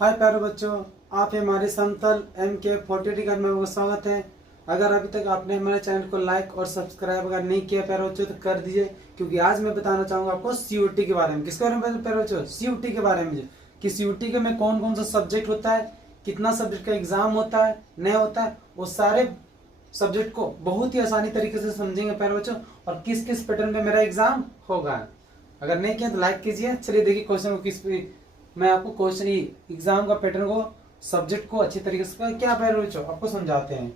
हाय प्यारे बच्चों, आप हमारे समतल MK40 में आपका स्वागत है। अगर अभी तक आपने हमारे चैनल को लाइक और सब्सक्राइब अगर नहीं किया प्यारे बच्चों तो कर दीजिए, क्योंकि आज मैं बताना चाहूंगा आपको COT के बारे में। किसके बारे में प्यारे बच्चों? COT के बारे में, कि COT के में कौन कौन सा सब्जेक्ट होता है, कितना सब्जेक्ट का एग्जाम होता है, नहीं होता है, वो सारे सब्जेक्ट को बहुत ही आसानी तरीके से समझेंगे प्यारे बच्चों, और किस किस पैटर्न में मेरा एग्जाम होगा। अगर नहीं किया तो लाइक कीजिए। चलिए देखिए क्वेश्चन को किस मैं आपको क्वेश्चन एग्जाम का पैटर्न को, सब्जेक्ट को अच्छी तरीके से क्या प्यारे बच्चों आपको समझाते हैं,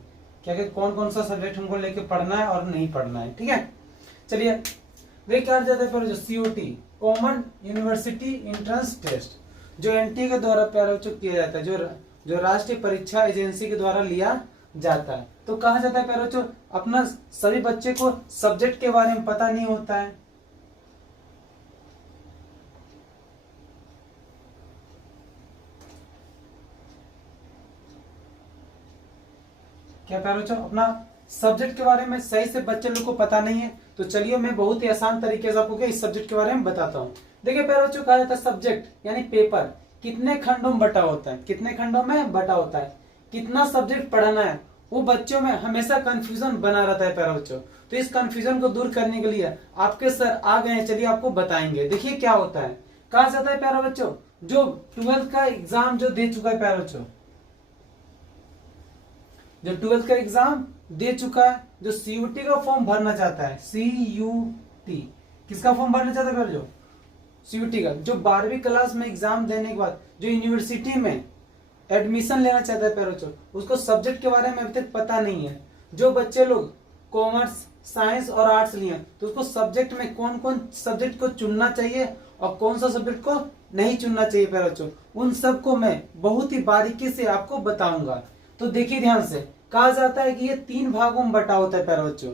क्या क्या कौन कौन सा सब्जेक्ट हमको लेके पढ़ना है और नहीं पढ़ना है। ठीक है, चलिए देखिए क्या जाता है प्यारे बच्चों। COT common university entrance test, जो NTA के द्वारा प्यारे बच्चों किया जाता है, जो राष्ट्रीय परीक्षा एजेंसी के द्वारा लिया जाता है। तो कहा जाता है प्यारे बच्चों, अपना सभी बच्चे को सब्जेक्ट के बारे में पता नहीं होता है। क्या प्यारे बच्चों, अपना सब्जेक्ट के बारे में सही से बच्चे लोग को पता नहीं है। तो चलिए मैं बहुत ही आसान तरीके से आपको इस सब्जेक्ट के बारे में बताता हूँ। देखिए प्यारे बच्चों, कहा जाता है सब्जेक्ट यानी पेपर कितने खंडों में बटा होता है, कितने खंडों में बटा होता है, कितना सब्जेक्ट पढ़ना है, वो बच्चों में हमेशा कंफ्यूजन बना रहता है प्यारे बच्चों। तो इस कंफ्यूजन को दूर करने के लिए आपके सर आ गए हैं, चलिए आपको बताएंगे। देखिए क्या होता है, कहा जाता है प्यारे बच्चों, जो 12th का एग्जाम जो दे चुका है प्यारे बच्चों, जो 12th का एग्जाम दे चुका है, जो CUT का फॉर्म भरना चाहता है, CUT किसका फॉर्म भरना चाहता है प्यारे जो CUT का, जो 12वीं क्लास में एग्जाम देने के बाद जो यूनिवर्सिटी में एडमिशन लेना चाहता है प्यारे बच्चों, उसको सब्जेक्ट के बारे में अभी तक पता नहीं है। जो बच्चे लोग कॉमर्स, साइंस और आर्ट्स लिए तो उसको सब्जेक्ट में कौन कौन सब्जेक्ट को चुनना चाहिए और कौन सा सब्जेक्ट को नहीं चुनना चाहिए प्यारे बच्चों, उन सबको मैं बहुत ही बारीकी से आपको बताऊंगा। तो देखिए ध्यान से, कहा जाता है कि ये 3 भागों में बटा होता है प्यारे बच्चों।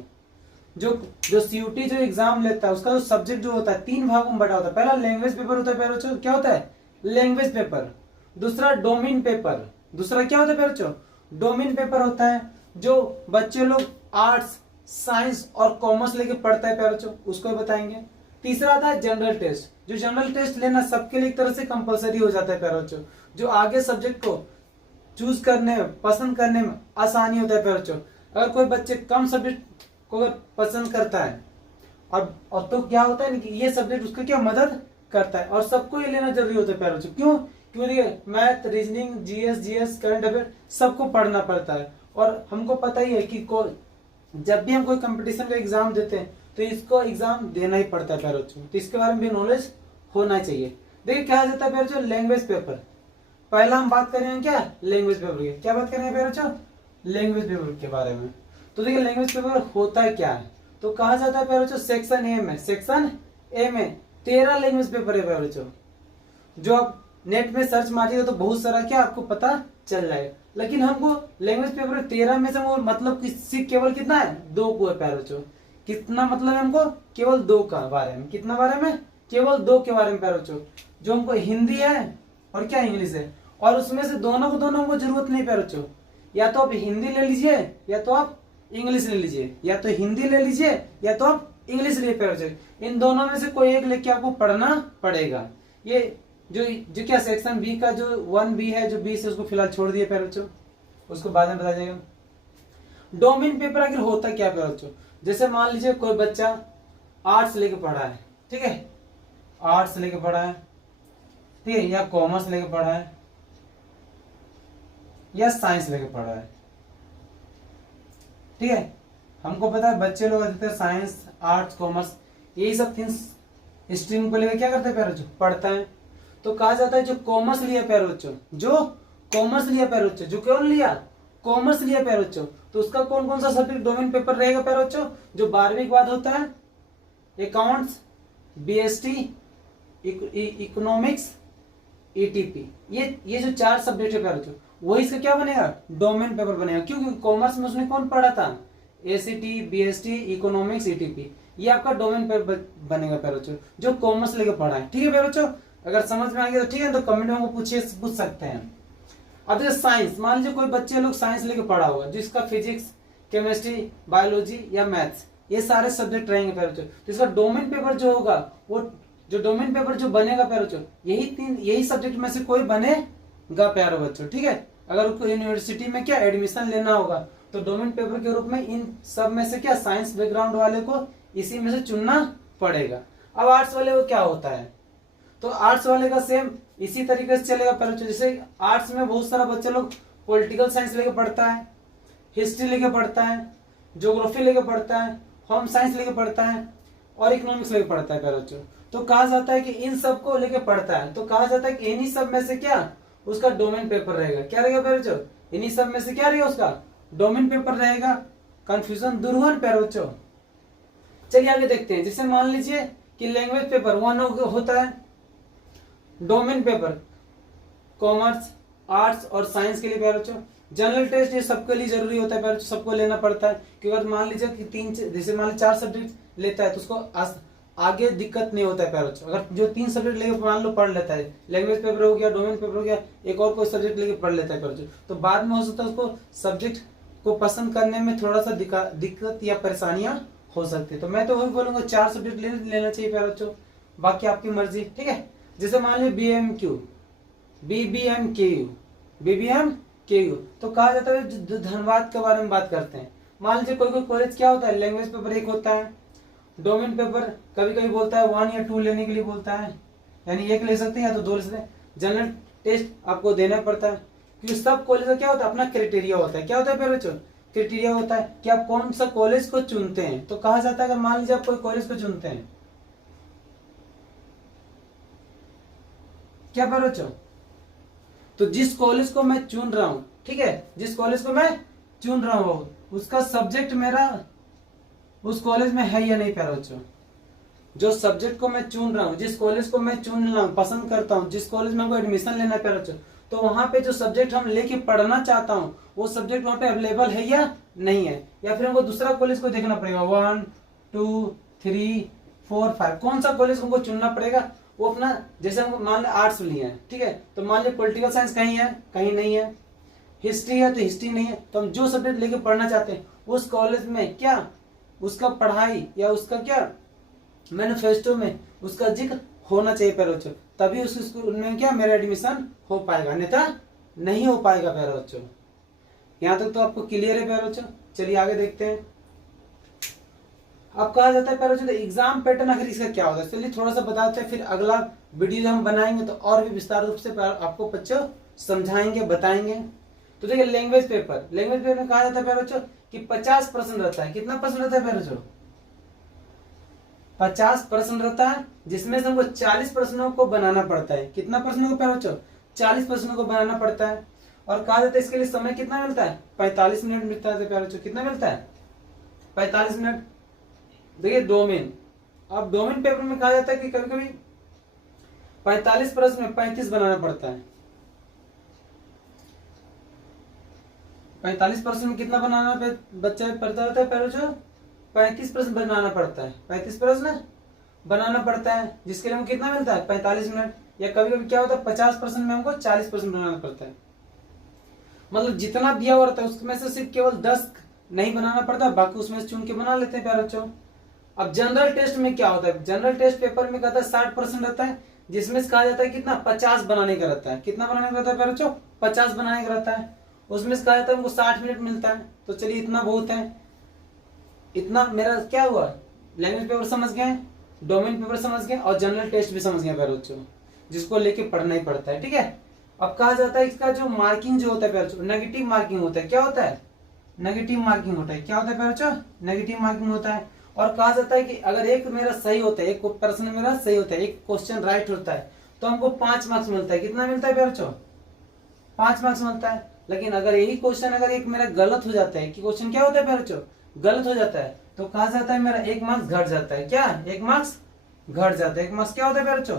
जो जो CUT जो एग्जाम लेता है उसका जो सब्जेक्ट जो होता है 3 भागों में बटा होता है। पहला लैंग्वेज पेपर होता है प्यारे बच्चों, क्या होता है लैंग्वेज पेपर। दूसरा डोमेन पेपर, दूसरा क्या होता है प्यारे बच्चों डोमेन पेपर होता है, जो बच्चे लोग आर्ट्स, साइंस और कॉमर्स लेके पढ़ता है प्यारे बच्चों, उसको बताएंगे। तीसरा आता है जनरल टेस्ट, जो जनरल टेस्ट लेना सबके लिए एक तरह से कंपलसरी हो जाता है प्यारे बच्चों, जो आगे सब्जेक्ट को चूज करने में, पसंद करने में आसानी होता है प्यारे बच्चों। अगर कोई बच्चे कम सब्जेक्ट को अगर पसंद करता है और तो क्या होता है ना कि ये सब्जेक्ट उसको क्या मदद करता है, और सबको ये लेना जरूरी होता है प्यारे बच्चों। क्यों? क्यों? देखिए math, reasoning, GS current affair सबको पढ़ना पड़ता है, और हमको पता ही है कि जब भी हम कोई कंपटीशन का एग्जाम देते हैं तो इसको एग्जाम देना ही पड़ता है प्यारे बच्चों, तो इसके बारे में भी नॉलेज होना चाहिए। देखिए क्या जाता है प्यारे बच्चों लैंग्वेज पेपर। पहला हम बात करेंगे क्या लैंग्वेज पेपर की, क्या बात करेंगे प्यारे बच्चों लैंग्वेज पेपर के बारे में। तो देखिए लैंग्वेज पेपर होता है क्या है, तो कहा जाता है प्यारे बच्चों सेक्शन ए में, सेक्शन ए में 13 लैंग्वेज पेपर है प्यारे बच्चों। जो आप नेट में सर्च मारिएगा तो बहुत सारा क्या आपको पता चल जाएगा, लेकिन हमको लैंग्वेज पेपर 13 में से वो मतलब केवल कितना है 2 को है प्यारे बच्चों। कितना मतलब है हमको केवल 2 का बारे में, कितना बारे में केवल 2 के बारे में प्यारे बच्चों, जो हमको हिंदी है और क्या इंग्लिश है, और उसमें से दोनों को जरूरत नहीं प्यारे बच्चों। या तो आप हिंदी ले लीजिए या तो आप इंग्लिश ले लीजिए, या तो हिंदी ले लीजिए या तो आप इंग्लिश ले प्यारे बच्चों, इन दोनों में से कोई एक लेके आपको पढ़ना पड़ेगा। ये जो क्या सेक्शन बी का जो 1B है, जो बी से उसको फिलहाल छोड़ दिए प्यारे बच्चों, उसको बाद में बता जाएगा। डोमेन पेपर आखिर होता क्या प्यारे बच्चों, जैसे मान लीजिए कोई बच्चा आर्ट्स लेके पढ़ा है, ठीक है, आर्ट्स लेके पढ़ा है, ठीक है, या कॉमर्स लेके पढ़ा है या साइंस लेके पढ़ा है, ठीक है। हमको पता है बच्चे लोग अधिकतर साइंस, आर्ट्स, कॉमर्स यही सब 3 स्ट्रीम को लेकर क्या करते हैं प्यारे बच्चों पढ़ता है। तो कहा जाता है जो कॉमर्स लिया प्यारे बच्चों, जो कॉमर्स लिया प्यारे बच्चों, जो कौन लिया कॉमर्स लिया प्यारे बच्चों, तो उसका कौन कौन सा सब्जेक्ट डोमेन पेपर रहेगा प्यारे बच्चों, जो 12वीं के बाद होता है अकाउंट्स, BST, इकोनॉमिक्स, ETP, ये जो 4 सब्जेक्ट है प्यारे बच्चों, वही इसका क्या बनेगा डोमेन पेपर बनेगा। क्योंकि कॉमर्स में उसने कौन पढ़ा था ACT, BST, इकोनॉमिक्स, ETP, ये आपका डोमेन पेपर बनेगा प्यारे बच्चों, जो कॉमर्स लेके पढ़ा है। ठीक है प्यारे बच्चों, अगर समझ में आ गया तो ठीक है, तो कमेंट में पूछ सकते हैं। अब जैसे साइंस, मान लीजिए कोई बच्चे लोग साइंस लेके पढ़ा होगा, जिसका फिजिक्स, केमिस्ट्री, बायोलॉजी या मैथ्स ये सारे सब्जेक्ट रहेंगे प्यारे बच्चों, तो इसका डोमेन पेपर जो होगा, वो जो डोमेन पेपर जो बनेगा प्यारे बच्चों, यही सब्जेक्ट में से कोई बने गा प्यारे बच्चों, ठीक है। अगर उसको यूनिवर्सिटी में क्या एडमिशन लेना होगा तो डोमेन पेपर के रूप में इन सब में से क्या साइंस बैकग्राउंड वाले को इसी में से चुनना पड़ेगा। अब आर्ट्स वाले को क्या होता है, तो आर्ट्स वाले का सेम इसी तरीके से चलेगा। पहले जैसे आर्ट्स में बहुत सारा बच्चे लोग पॉलिटिकल साइंस लेके पढ़ता है, हिस्ट्री लेके पढ़ता है, ज्योग्राफी लेके पढ़ता है, होम साइंस लेके पढ़ता है और इकोनॉमिक्स लेके पढ़ता है प्यारे बच्चों। तो कहा जाता है कि इन सब को लेके पढ़ता है, तो कहा जाता है कि इन्हीं सब में से क्या उसका डोमेन पेपर रहेगा। क्या रहेगा प्यारे बच्चों, इन्हीं सब में से क्या रहेगा उसका डोमेन पेपर रहेगा। कंफ्यूजन दूर हुआ प्यारे बच्चों। चलिए आगे देखते हैं। जैसे मान लीजिए कि लैंग्वेज पेपर 1 होता है, डोमेन पेपर कॉमर्स, आर्ट्स और साइंस के लिए प्यारे बच्चों। जनरल टेस्ट ये सबके लिए जरूरी होता है प्यारे बच्चों, सबको लेना पड़ता है। क्योंकि अगर मान लीजिए कि जैसे मान लीजिए 4 सब्जेक्ट लेता है तो उसको आगे दिक्कत नहीं होता है प्यारे बच्चों। अगर जो 3 सब्जेक्ट लेके मान लो पढ़ लेता है, लैंग्वेज पेपर हो गया, डोमेन पेपर हो गया, एक और कोई सब्जेक्ट लेके पढ़ लेता है प्यारे बच्चों, तो बाद में हो सकता है उसको सब्जेक्ट को पसंद करने में थोड़ा सा दिक्कत या परेशानियां हो सकती है। तो मैं तो वही बोलूंगा 4 सब्जेक्ट लेना चाहिए प्यारे बच्चों, बाकी आपकी मर्जी, ठीक है। जैसे मान लीजिए BBMKU, तो कहा जाता है जो धनबाद के बारे में बात करते हैं। मान लीजिए कोई कॉलेज क्या होता है, लैंग्वेज पेपर 1 होता है, डोमेन पेपर कभी कभी बोलता है 1 या 2 लेने के लिए बोलता है, यानी 1 ले सकते हैं या तो 2 ले सकते हैं। जनरल टेस्ट आपको देना पड़ता है क्योंकि सब कॉलेज का क्या होता है अपना क्राइटेरिया होता है। क्या होता है प्यारे बच्चों, क्राइटेरिया होता है कि आप कौन सा कॉलेज को चुनते हैं। तो कहा जाता है अगर मान लीजिए आप कोई कॉलेज को चुनते हैं, क्या प्यारे बच्चों, तो जिस कॉलेज को मैं चुन रहा हूं, ठीक है, जिस कॉलेज को मैं चुन रहा हूं उसका सब्जेक्ट मेरा उस कॉलेज में है या नहीं प्यारे बच्चों। जो सब्जेक्ट को मैं चुन रहा हूँ, जिस कॉलेज को मैं चुन रहा हूँ, पसंद करता हूँ, जिस कॉलेज में हमको एडमिशन लेना है प्यारे बच्चों, तो वहां पे जो सब्जेक्ट हम लेके पढ़ना चाहता हूँ वो सब्जेक्ट वहां पे अवेलेबल है या नहीं है, या फिर हमको दूसरा कॉलेज को देखना पड़ेगा। 1 2 3 4 5 कौन सा कॉलेज हमको चुनना पड़ेगा। वो अपना जैसे हमको मान लिया आर्ट्स लिए हैं, ठीक है, तो मान लिया पॉलिटिकल साइंस कहीं है कहीं नहीं है, हिस्ट्री है तो हिस्ट्री नहीं है, तो हम जो सब्जेक्ट लेके पढ़ना चाहते हैं उस कॉलेज में क्या उसका पढ़ाई या उसका क्या मैनिफेस्टो में उसका जिक्र होना चाहिए प्यारे बच्चों, तभी उस स्कूल में क्या मेरा एडमिशन हो पाएगा, अन्यथा नहीं हो पाएगा प्यारे बच्चों। यहाँ तक तो आपको क्लियर है प्यारे बच्चों। चलिए आगे देखते हैं। अब कहा जाता है प्यारे बच्चों एग्जाम पैटर्न आखिर इसका क्या होता है, चलिए थोड़ा सा बताते हैं, फिर अगला वीडियो हम बनाएंगे तो और भी विस्तार रूप से आपको बच्चों समझाएंगे बताएंगे। तो देखिए लैंग्वेज पेपर में कहा जाता है प्यारे बच्चों कि 50% रहता है। कितना परसेंट रहता है प्यारे बच्चों, 50% रहता है, जिसमें से हमको 40% को बनाना पड़ता है। कितना परसेंट को प्यारे बच्चों, 40% को बनाना पड़ता है। और कहा जाता है इसके लिए समय कितना मिलता है, 45 मिनट मिलता है प्यारे बच्चों। कितना मिलता है, 45 मिनट। देखिए डोमेन, अब डोमेन पेपर में कहा जाता है कि कभी कभी 45 प्रश्न में 35 बनाना पड़ता है। 45 प्रश्न में कितना बनाना बच्चा पड़ता रहता है प्यारे बच्चों, 35 प्रश्न बनाना पड़ता है। 35 प्रश्न बनाना पड़ता है, जिसके लिए हमको कितना मिलता है 45 मिनट। या कभी कभी क्या होता है 50% में हमको 40% बनाना पड़ता है। मतलब जितना दिया हुआ रहता है उसमें से सिर्फ केवल 10 नहीं बनाना पड़ता, बाकी उसमें से चुन के बना लेते हैं प्यारे बच्चों। अब जनरल टेस्ट में क्या होता है, जनरल टेस्ट पेपर में कहता है 60% रहता है, जिसमें से कहा जाता है कितना 50 बनाने का रहता है। कितना बनाने का रहता है प्यारे बच्चों, 50 बनाने का रहता है। उसमें से कहा जाता है हमको 60 मिनट मिलता है। तो चलिए इतना बहुत है, इतना मेरा क्या हुआ, लैंग्वेज पेपर समझ गए, डोमेन पेपर समझ गए और जनरल टेस्ट भी समझ गए प्यारे बच्चों, जिसको लेके पढ़ना ही पड़ता है, ठीक है। अब कहा जाता है इसका जो मार्किंग जो होता है प्यारे बच्चों, नेगेटिव मार्किंग होता है। क्या होता है, नेगेटिव मार्किंग होता है। क्या होता है प्यारे बच्चों, नेगेटिव मार्किंग होता है। और कहा जाता है कि अगर एक मेरा सही होता है, एक प्रश्न मेरा सही होता है, एक क्वेश्चन राइट होता है, तो हमको 5 मार्क्स मिलता है। कितना मिलता है प्यारे बच्चों, 5 मार्क्स मिलता है। लेकिन अगर यही क्वेश्चन अगर एक मेरा गलत हो जाता है, कि क्वेश्चन क्या होता है प्यारे बच्चों, गलत हो जाता है, तो कहा जाता है मेरा 1 मार्क्स घट जाता है। क्या, 1 मार्क्स घट जाता है। 1 मार्क्स क्या होता है प्यारे बच्चों,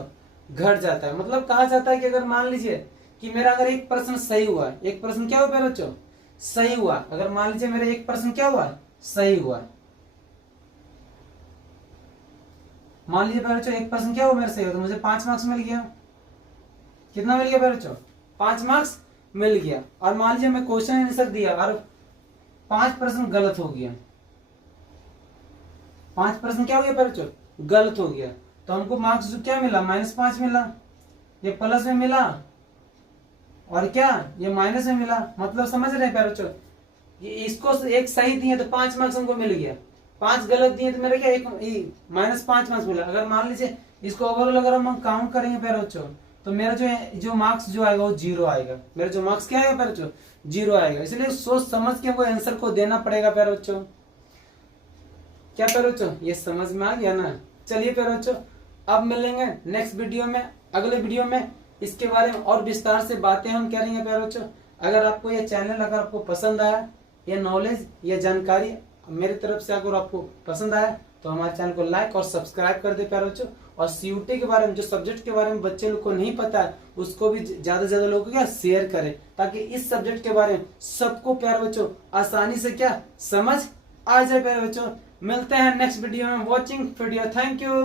घट जाता है। मतलब कहा जाता है कि अगर मान लीजिए कि मेरा अगर एक प्रश्न सही हुआ, एक प्रश्न क्या हुआ प्यारे बच्चों, सही हुआ, अगर मान लीजिए मेरा एक प्रश्न क्या हुआ, सही हुआ, मान लीजिए प्यारे बच्चों एक प्रश्न क्या हुआ मेरा सही हुआ, तो मुझे 5 मार्क्स मिल गया। कितना मिल गया प्यारे बच्चों, 5 मार्क्स मिल गया। और मान लीजिए मैं क्वेश्चन आंसर दिया और 5 प्रश्न गलत हो गया, 5 प्रश्न क्या हो गया प्यारे बच्चों, गलत हो गया, तो हमको मार्क्स जो क्या मिला, -5 मिला। ये प्लस में मिला और क्या ये माइनस में मिला, मतलब समझ रहे हैं प्यारे बच्चों, ये इसको एक सही दिए तो 5 मार्क्स हमको मिल गया, 5 गलत दिए तो मेरा क्या एक -5 मार्क्स मिला। अगर मान लीजिए इसको ओवरऑल अगर हम काउंट करेंगे प्यारे बच्चों तो मेरा जो मार्क्स जो आएगा वो 0 आएगा, मेरा जो मार्क्स क्या आएगा प्यारे बच्चों 0 आएगा। इसलिए सोच समझ के हमको आंसर को देना पड़ेगा प्यारे बच्चों। क्या प्यारे बच्चों ये समझ में आ गया ना। चलिए प्यारे बच्चों अब मिलेंगे नेक्स्ट वीडियो में, अगले वीडियो में इसके बारे में और विस्तार से बातें हम करेंगे प्यारे बच्चों। अगर आपको ये चैनल अगर आपको पसंद आया, ये नॉलेज ये जानकारी मेरी तरफ से अगर आपको पसंद आया तो हमारे चैनल को लाइक और सब्सक्राइब कर दे प्यारे बच्चों। और सीयूटी के बारे में जो सब्जेक्ट के बारे में बच्चे लोग को नहीं पता है उसको भी ज्यादा से ज्यादा लोगों को क्या शेयर करें, ताकि इस सब्जेक्ट के बारे में सबको प्यारे बच्चों आसानी से क्या समझ आ जाए प्यारे बच्चों। मिलते हैं नेक्स्ट वीडियो में। Watching video, thank you.